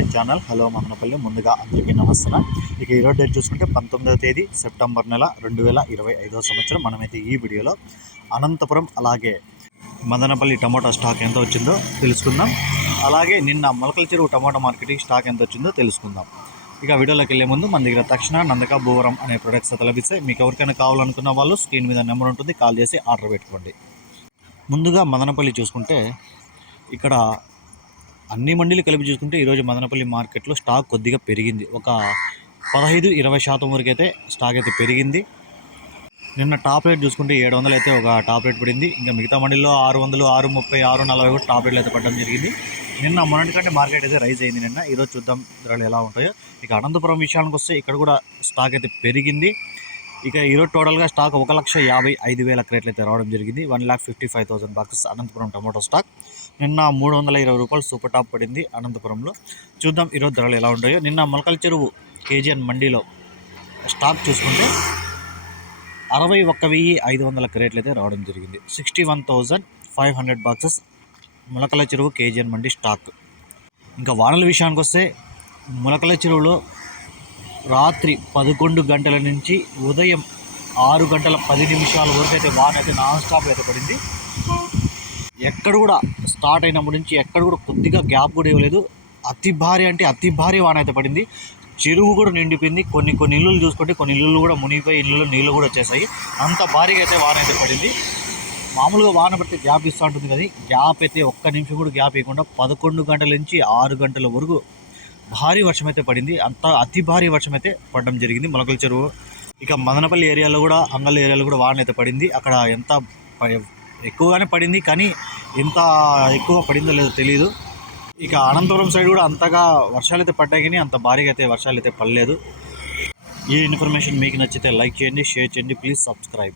My channel hello Madanapalle ముందుగా అందరికీ నమస్తే ఇక ఈరోజు డేట్ చూసుకుంటే పంతొమ్మిదవ తేదీ సెప్టెంబర్ నెల రెండు వేల ఇరవై ఐదవ సంవత్సరం. మనమైతే ఈ వీడియోలో అనంతపురం అలాగే మదనపల్లి టమాటా స్టాక్ ఎంత వచ్చిందో తెలుసుకుందాం. అలాగే నిన్న మొలకల చెరువు టమాటా మార్కెటింగ్ స్టాక్ ఎంత వచ్చిందో తెలుసుకుందాం. ఇక వీడియోలోకి వెళ్ళే ముందు మన దగ్గర తక్షణ నందక భూవరం అనే ప్రొడక్ట్స్ అయితే లభిస్తాయి మీకు ఎవరికైనా కావాలనుకున్న వాళ్ళు స్క్రీన్ మీద నెంబర్ ఉంటుంది. కాల్ చేసి ఆర్డర్ పెట్టుకోండి. ముందుగా మదనపల్లి చూసుకుంటే ఇక్కడ అన్ని మండీలు కలిపి చూసుకుంటే ఈరోజు మదనపల్లి మార్కెట్లో స్టాక్ కొద్దిగా పెరిగింది. ఒక పదహైదు ఇరవై శాతం వరకు అయితే స్టాక్ అయితే పెరిగింది. నిన్న టాప్ రేట్ చూసుకుంటే ఏడు వందలు అయితే ఒక టాప్ రేట్ పడింది. ఇంకా మిగతా మండీల్లో ఆరు వందలు ఆరు ముప్పై ఆరు నలభై కూడా టాప్ రేట్లు అయితే పడడం జరిగింది. నిన్న మొన్నటి కంటే మార్కెట్ అయితే రైజ్ అయింది నిన్న. ఈరోజు చూద్దాం ధరలు ఎలా ఉంటాయో. ఇక అనంతపురం విషయానికి వస్తే ఇక్కడ కూడా స్టాక్ అయితే పెరిగింది. ఇక ఈరోజు టోటల్గా స్టాక్ ఒక లక్ష యాభై ఐదు వేల క్రేట్లు అయితే రావడం జరిగింది. One lakh fifty five thousand boxes Anantapuram tomato stock. నిన్న మూడు వందల ఇరవై రూపాయలు సూపర్ టాప్ పడింది అనంతపురంలో. చూద్దాం ఈరోజు ధరలు ఎలా ఉంటాయో. నిన్న మొలకల చెరువు కేజీఎన్ మండీలో స్టాక్ చూసుకుంటే అరవై ఒక్క వెయ్యి ఐదు వందల క్రేట్లు అయితే రావడం జరిగింది. Sixty one thousand five hundred boxes Molakalacheruvu KGN మండి స్టాక్. ఇంకా వానల విషయానికి వస్తే మొలకల చెరువులో రాత్రి పదకొండు గంటల నుంచి ఉదయం ఆరు గంటల పది నిమిషాల వరకు అయితే వాన అయితే నాన్ స్టాప్ అయితే పడింది. ఎక్కడ కూడా స్టార్ట్ అయినప్పటి నుంచి ఎక్కడ కూడా కొద్దిగా గ్యాప్ కూడా ఇవ్వలేదు. అతి భారీ అంటే అతి భారీ వాన అయితే పడింది. చెరువు కూడా నిండిపోయింది. కొన్ని కొన్ని ఇల్లులు చూసుకుంటే కొన్ని ఇల్లులు కూడా మునిగిపోయి ఇల్లులో నీళ్ళు కూడా వచ్చేసాయి. అంత భారీగా అయితే వాన అయితే పడింది. మామూలుగా వాన పడితే గ్యాప్ ఇస్తూ ఉంటుంది కానీ గ్యాప్ అయితే ఒక్క నిమిషం కూడా గ్యాప్ ఇవ్వకుండా పదకొండు గంటల నుంచి ఆరు గంటల వరకు భారీ వర్షం అయితే పడింది. అంత అతి భారీ వర్షం అయితే పడడం జరిగింది మొలకల చెరువు. ఇక మదనపల్లి ఏరియాలో కూడా అంగల్ ఏరియాలో కూడా వాన అయితే పడింది. అక్కడ ఎంత ప- ఎక్కువగానే పడింది కానీ ఎంత ఎక్కువ పడిందో లేదో తెలియదు ఇక అనంతపురం సైడ్ కూడా అంతగా వర్షాలు అయితే పడ్డాయి కానీ అంత భారీగా అయితే వర్షాలు అయితే పడలేదు. ఈ ఇన్ఫర్మేషన్ మీకు నచ్చితే లైక్ చేయండి షేర్ చేయండి. Please subscribe.